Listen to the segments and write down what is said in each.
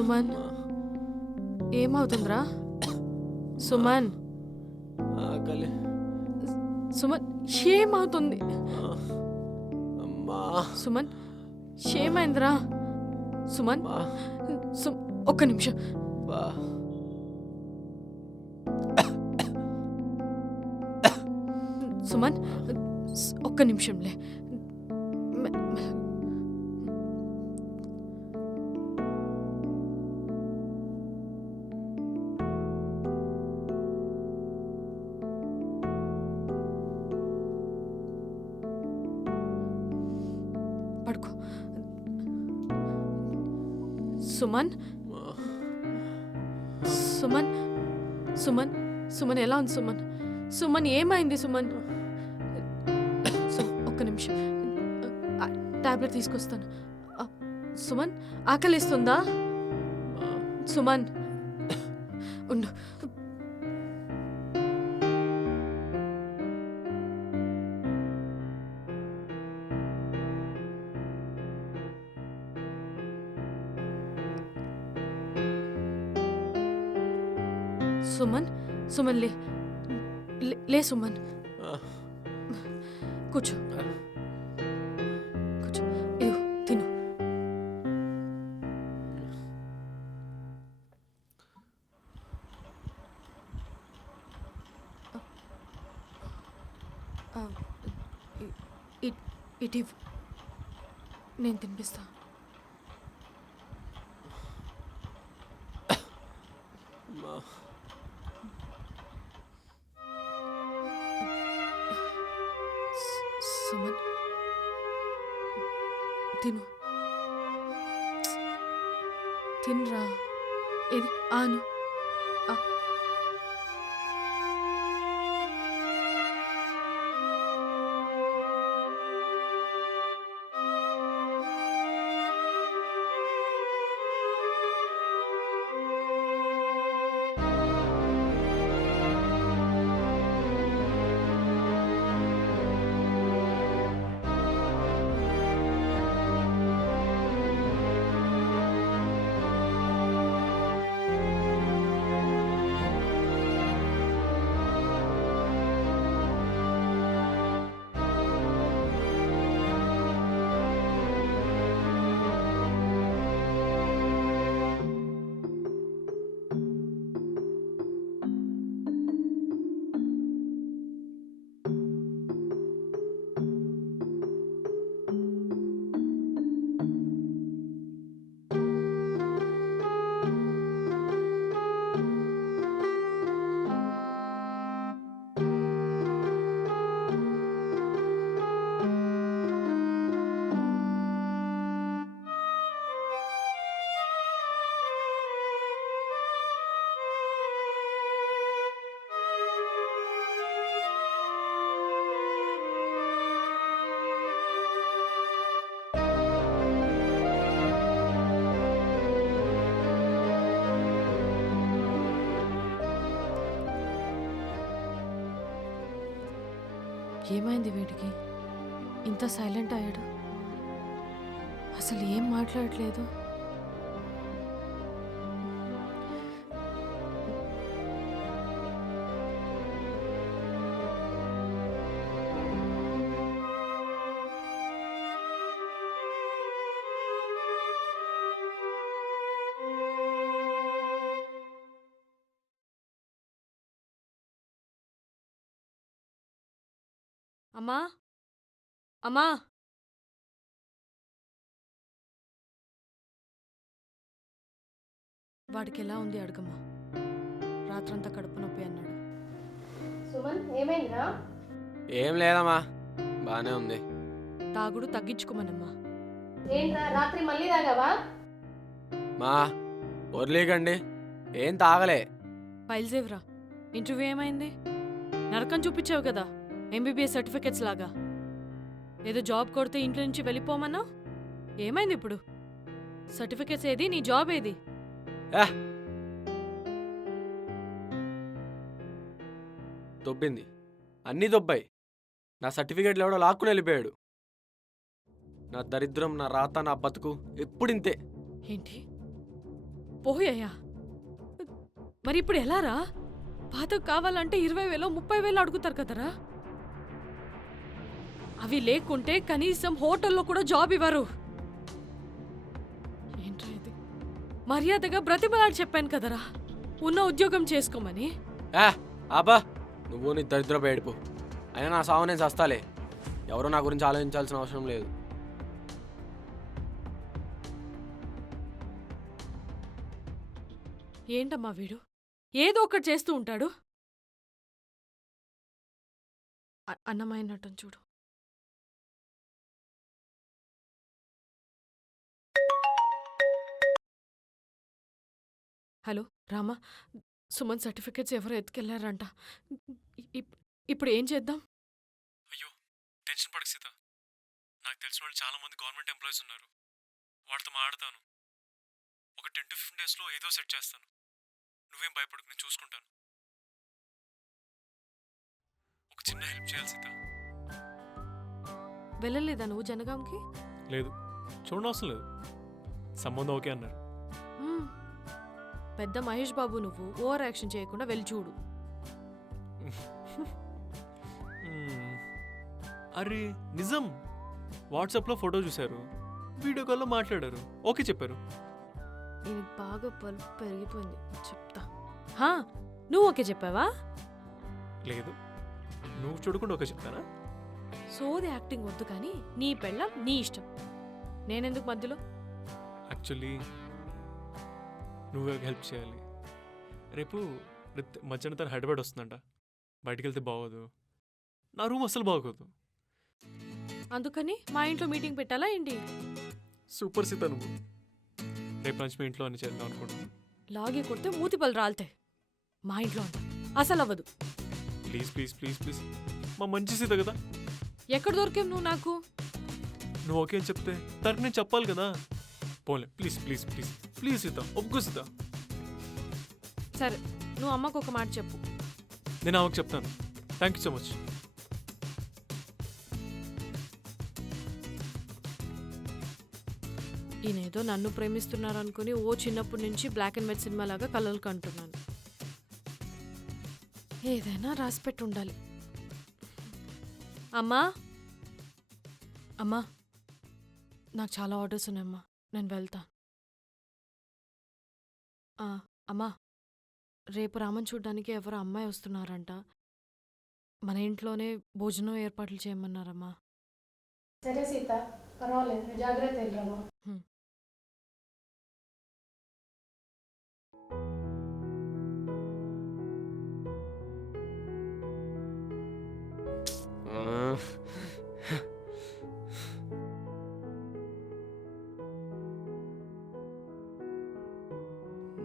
సుమన్ ఏమవుతుందిరా? సుమన్ ఆకలి. సుమన్ ఏమవుతుంది? అమ్మా. సుమన్ ఏమైందిరా? సుమన్ ఒక్క నిమిషం. బా. సుమన్ ఒక్క నిమిషంలే. పడుకో. సుమన్ సుమన్ సుమన్ సుమన్ ఎలా ఉంది సుమన్? సుమన్ ఏమైంది సుమన్? ఒక్క నిమిషం టాబ్లెట్ తీసుకొస్తాను. సుమన్ ఆకలిస్తుందా? సుమన్ ఉండు. సుమన్ సుమన్ లే లే సుమన్ కూర్చో కూర్చో. ఇవ్వు తిను. ఇటు నేను తినిపిస్తా. సుమన్ తిను తినరా. ఇది ఆను. ఏమైంది వీడికి? ఇంత సైలెంట్ అయ్యాడు. అసలు ఏం మాట్లాడట్లేదు. అమ్మా అమ్మా వాడికి ఎలా ఉంది అడగమ్మా. రాత్రంతా కడుపు నొప్పి అన్నాడు. సుమన్ ఏమైందిరా? ఏం లేదమ్మా, బానే ఉంది. తాగుడు తగ్గించుకోమనమ్మా. ఏంట్రా రాత్రి మళ్ళీ తాగావా? మా వదిలేకండి, ఏం తాగలే. పైల్సేవ్రా, ఇంటర్వ్యూ ఏమైంది? నరకం చూపించావు కదా ఎంబీబీఎస్ సర్టిఫికెట్స్ లాగా. ఏదో జాబ్ కొడితే ఇంట్లో నుంచి వెళ్ళిపోమన్నా. ఏమైంది ఇప్పుడు? సర్టిఫికెట్స్ ఏది, నీ జాబ్ ఏది? దొబ్బింది, అన్నీ దొబ్బాయి. నా సర్టిఫికెట్లు ఎవడో లాక్కుని వెళ్ళిపోయాడు. నా దరిద్రం, నా రాత, నా బతుకు ఎప్పుడింతే. ఏంటి పోయాయా? మరి ఇప్పుడు ఎలా రా? పాత కావాలంటే 20,000 30,000 అడుగుతారు కదరా. అవి లేకుంటే కనీసం హోటల్లో కూడా జాబ్ ఇవ్వరు. ఏంట్రా ఇది? మర్యాదగా బ్రతిమలాడి చెప్పాను కదరా ఉన్న ఉద్యోగం చేసుకోమని. అబ్బా, నువ్వు నీ దరిద్రపు ఏడుపు. అయినా నా సావు నేను చస్తాలే. ఎవరో నా గురించి ఆలోచించాల్సిన అవసరం లేదు. ఏంటమ్మా వీడు ఏదో ఒకటి చేస్తూ ఉంటాడు. అన్నమైనట్టు చూడు. హలో రామా, సుమన్ సర్టిఫికెట్స్ ఎవరో ఎత్తుకెళ్లారంట. ఇప్పుడు ఏం చేద్దాం? అయ్యో, టెన్షన్ పడకు సీత. నాకు తెలిసిన వాళ్ళు చాలా మంది గవర్నమెంట్ ఎంప్లాయీస్ ఉన్నారు. వాడితో మాట్లాడతాను. ఒక 10 to 15 డేస్లో ఏదో సెట్ చేస్తాను. నువ్వేం భయపడకు, నేను చూసుకుంటాను. ఒక చిన్న హెల్ప్ చేయాలి సీత. వెళ్ళలేదా నువ్వు జనగాంకి? లేదు, చూడనవసరం లేదు. సంబంధం ఓకే అన్నారు. పెద్ద మహేష్ బాబు, నువ్వు ఓవర్ యాక్షన్ చేయకుండా వెళ్ళి చూడు. అరే నిజం, వాట్సాప్లో ఫోటో చూశారు, వీడియో కాల్లో మాట్లాడారు, ఓకే చెప్పారు. ఇది బాగా పలుపు పెరిగిపోయింది, చెప్తా. హా, నువ్వు ఓకే చెప్పావా? లేదు, నువ్వు చూడకుండా ఓకే చెప్తానా? సోది యాక్టింగ్ వద్దు కానీ నీ పెళ్ళం నీ ఇష్టం, నేనెందుకు మధ్యలో? యాక్చువల్లీ నువ్వే హెల్ప్ చేయాలి. రేపు మధ్యాహ్నం తను హైదరాబాద్ వస్తుందంట. బయటికి వెళ్తే బాగోదు, నా రూమ్ అస్సలు బాగోదు. అందుకని మా ఇంట్లో మీటింగ్ పెట్టాలా ఏంటి? సూపర్ సీత, నువ్వు రేపు నుంచి మీ ఇంట్లో అన్ని చేద్దాం అనుకుంటున్నాను. లాగే కొడితే మూతి పళ్ళు రాలితే. మా ఇంట్లో అంట అసలు అవ్వదు. ప్లీజ్ ప్లీజ్ ప్లీజ్ ప్లీజ్, మా మంచి సీత కదా. ఎక్కడ దొరికావు నువ్వు నాకు? నువ్వు ఓకే అని చెప్తే తనకు నేను చెప్పాలి కదా. పోలే, please please please please Sita, ఒప్పుకో సీత. సరే, నువ్వు అమ్మకు ఒక మాట చెప్పు. నేను ఆమెకు చెప్తాను. Thank you so much. ఈయనేదో నన్ను ప్రేమిస్తున్నారనుకుని ఓ చిన్నప్పటి నుంచి బ్లాక్ అండ్ వైట్ సినిమా లాగా కలలు కంటున్నాను. ఏదైనా రాసిపెట్టి ఉండాలి. అమ్మా అమ్మా, నాకు చాలా ఆర్డర్స్ ఉన్నాయమ్మా, నేను వెళ్తా. అమ్మా, రేపు రామన్ చూడ్డానికి ఎవరో అమ్మాయి వస్తున్నారంట. మన ఇంట్లోనే భోజనం ఏర్పాట్లు చేయమన్నారమ్మా. సరే సీత, పర్వాలేదు, జాగ్రత్త వెళ్ళరామా.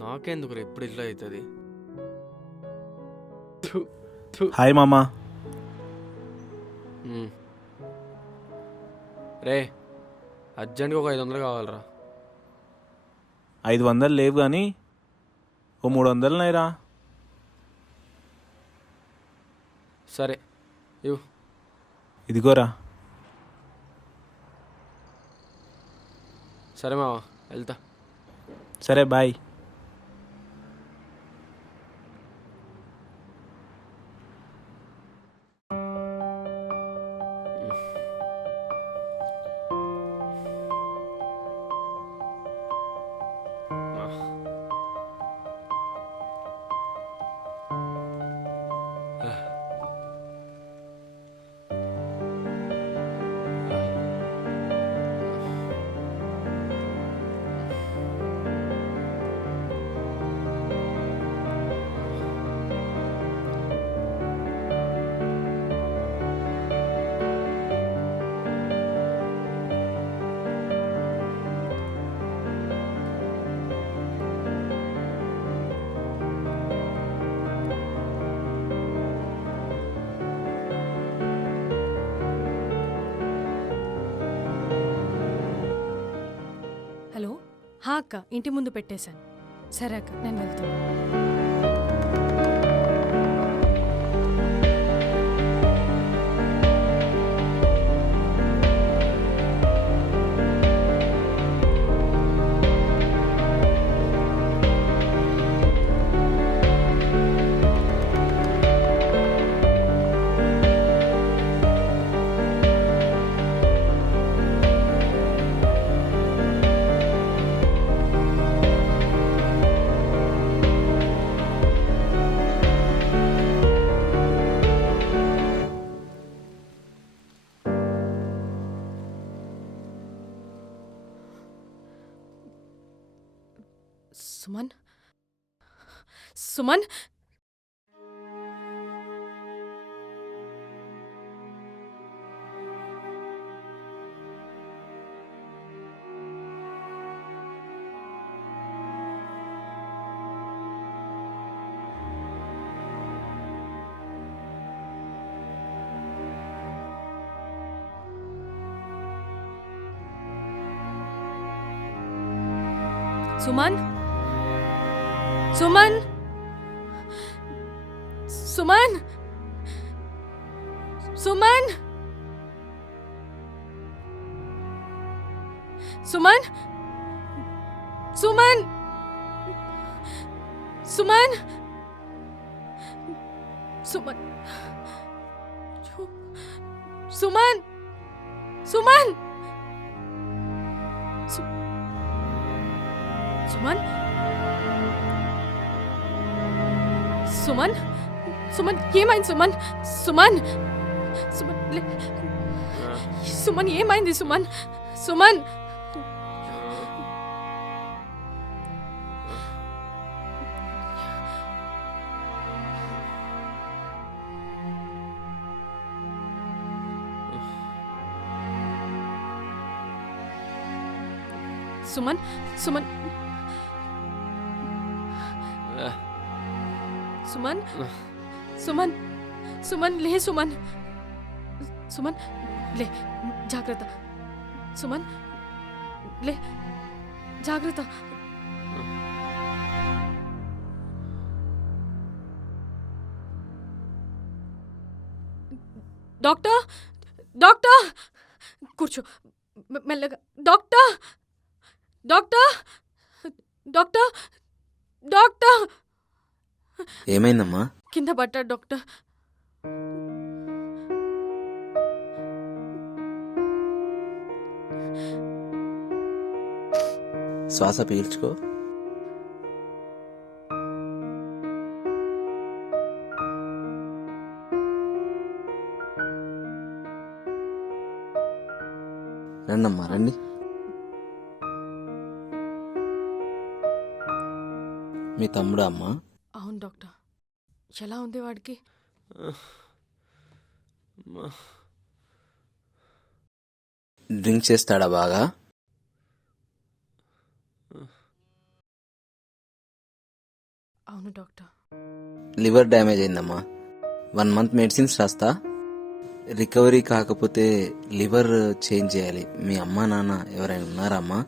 నాకెందుకు ఎప్పుడు ఇట్లా అవుతుంది? హాయ్ మామా. రే, అర్జెంట్గా ఒక 500 కావాలరా. 500 లేవు కానీ ఓ 300 నైరా. సరే ఇవ్వు. ఇదిగోరా. సరే మావా, వెళ్తా. సరే బాయ్. హలో, హా అక్క, ఇంటి ముందు పెట్టేశాను. సరే అక్క, నేను వెళ్తాను. సుమన్ సుమన్ సుమన్ సుమన్ సుమన్ సుమన్ సుమన్ సుమన్ సుమన్ సుమన్ సుమన్ సుమన్ సుమన్ సుమన్ ఏమైంది సుమన్ సుమన్ సుమన్ సుమన్ ఏమైంది సుమన్ సుమన్ సుమన్ సుమన్ సుమన్ సుమన్ సుమన్ లే సుమన్ సుమన్ లే జాగ్రత్త సుమన్ లే జాగ్రత్త డాక్టర్ డాక్టర్ కూర్చో మెల్లగా డాక్టర్ డాక్టర్ డాక్టర్ డాక్టర్ ఏమైందమ్మా? కింద పడ్డాడు డాక్టర్. శ్వాస పీల్చుకో. రండమ్మా రండి. మీ తమ్ముడా అమ్మా? అవును డాక్టర్. ఎలా ఉంది వాడికి? డ్రింక్ చేస్తాడా బాగా? అవును డాక్టర్. లివర్ డ్యామేజ్ అయిందమ్మా. 1 month మెడిసిన్స్ రాస్తా. రికవరీ కాకపోతే లివర్ చేంజ్ చేయాలి. మీ అమ్మా నాన్న ఎవరైనా ఉన్నారా అమ్మా?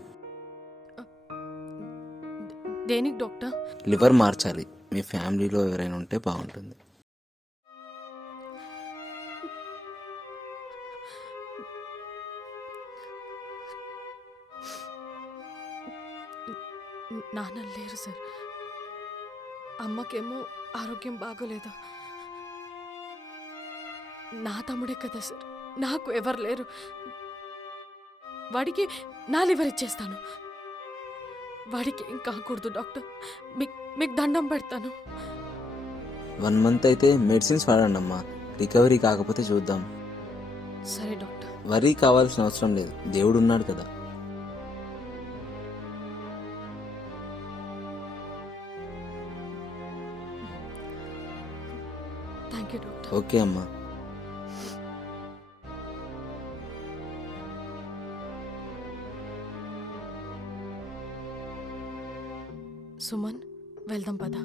దేనికి డాక్టర్? లివర్ మార్చాలి. మీ ఫ్యామిలీలో ఎవరైనా ఉంటే బాగుంటుంది. నాన్న లేరు సార్. అమ్మకేమో ఆరోగ్యం బాగోలేదు. నా తమ్ముడే కదా సార్, నాకు ఎవరు లేరు. వాడికి నా లివర్ ఇచ్చేస్తాను. వాడికి ఏం కాకూడదు డాక్టర్. మీకు దండం పెడతాను. 1 month అయితే మెడిసిన్స్ వాడండి అమ్మా. రికవరీ కాకపోతే చూద్దాం. సరే డాక్టర్. వరీ కావాల్సిన అవసరం లేదు. దేవుడు ఉన్నాడు కదా. Thank you doctor. ఓకే అమ్మా. సుమన్, వెళ్దాం పద.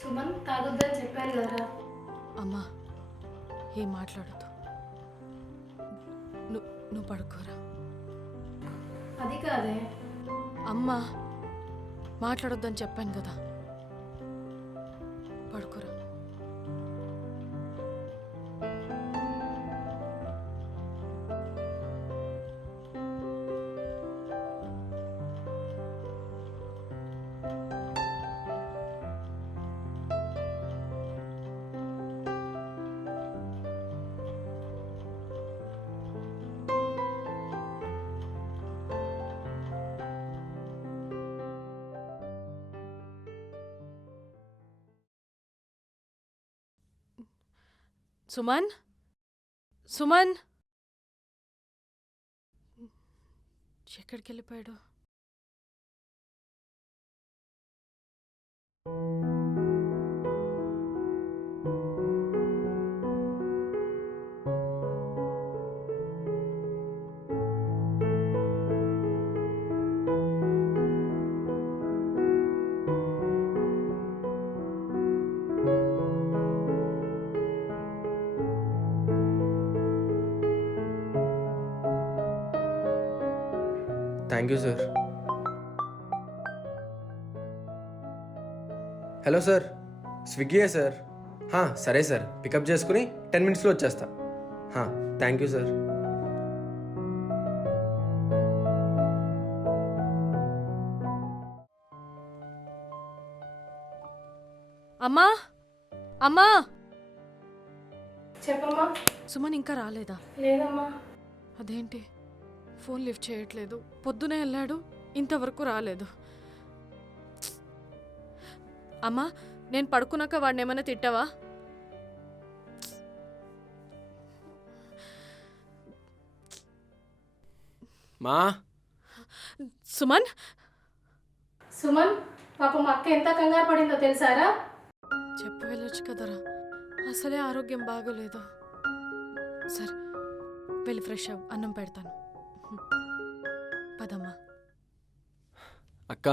సుమన్ తాగొద్దని చెప్పాను కదరా. అమ్మా, ఏం మాట్లాడద్దు. నువ్వు పడుకోరా. అది కాదే. అమ్మా, మాట్లాడొద్దని చెప్పాను కదా. పడుకోరా. సుమన్ సుమన్ ఎక్కడికి వెళ్ళిపోయాడు? Thank you sir. Hello sir, స్విగ్గీయే సార్. సరే సార్, పికప్ చేసుకుని 10 minutesలో వచ్చేస్తా. Thank you sir. అమ్మా అమ్మా, చెప్పమ్మా. సుమన్ ఇంకా రాలేదా? లేదమ్మా. అదేంటి ఫోన్ లిఫ్ట్ చేయట్లేదు? పొద్దునే వెళ్ళాడు, ఇంతవరకు రాలేదు. అమ్మా, నేను పడుకున్నాక వాడిని ఏమైనా తిట్టావా? మా సుమన్ సుమన్, పాపం మా అక్క ఎంత కంగారు పడిందో తెలుసారా? చెప్పు వెళ్ళొచ్చు కదరా, అసలే ఆరోగ్యం బాగోలేదు. సరే వెళ్ళి ఫ్రెష్ అవ్వు, అన్నం పెడతాను. పదమ్మా. అక్క,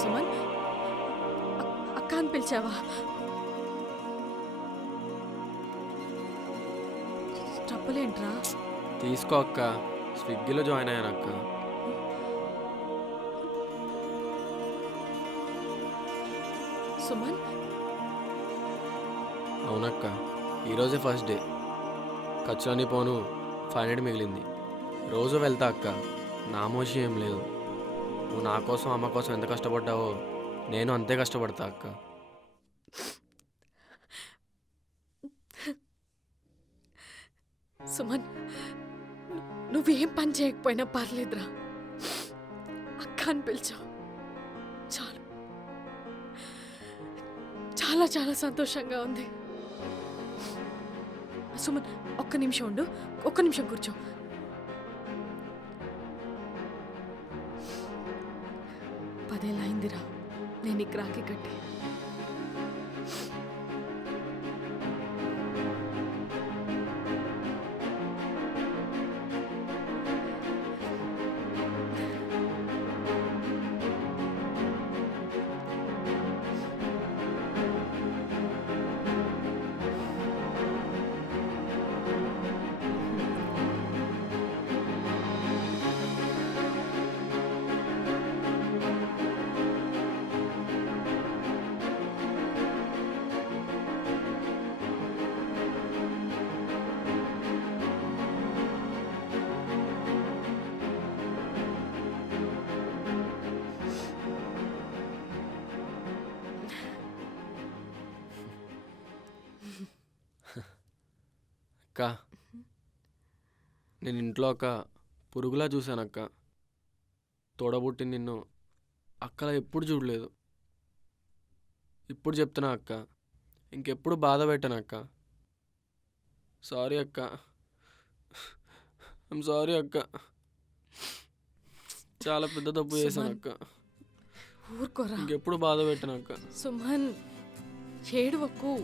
సుమన్, అక్క అని పిలిచావా? డబ్బులేంట్రా? తీసుకో అక్క, స్విగ్గీలో జాయిన్ అయ్యాను అక్క. సుమన్, అవునక్క, ఈరోజే ఫస్ట్ డే. ఖర్చులన్నీ పోను 500 మిగిలింది. రోజు వెళ్తా అక్క, నామోషి ఏం లేదు. నువ్వు నా కోసం అమ్మ కోసం ఎంత కష్టపడ్డావో నేను అంతే కష్టపడతా అక్క. సుమన్, నువ్వేం పని చేయకపోయినా పర్లేదురా, అక్క అని పిలిచావు చాలు. చాలా చాలా సంతోషంగా ఉంది. సుమన్, ఒక్క నిమిషం ఉండు, ఒక్క నిమిషం కూర్చో. పదేళ్ళయిందిరా నేను నీకు రాఖీ కట్టి. అక్క, నేను ఇంట్లో ఒక పురుగులా చూశానక్క. తోడబుట్టి నిన్ను అక్కలా ఎప్పుడు చూడలేదు. ఇప్పుడు చెప్తున్నా అక్క, ఇంకెప్పుడు బాధ పెట్టను అక్క. సారీ అక్క, ఐమ్ సారీ అక్క. చాలా పెద్ద తప్పు చేశాను అక్క. ఊరుకోరా, ఇంకెప్పుడు బాధ పెట్టను అక్క. సుమన్ ఏడవకు.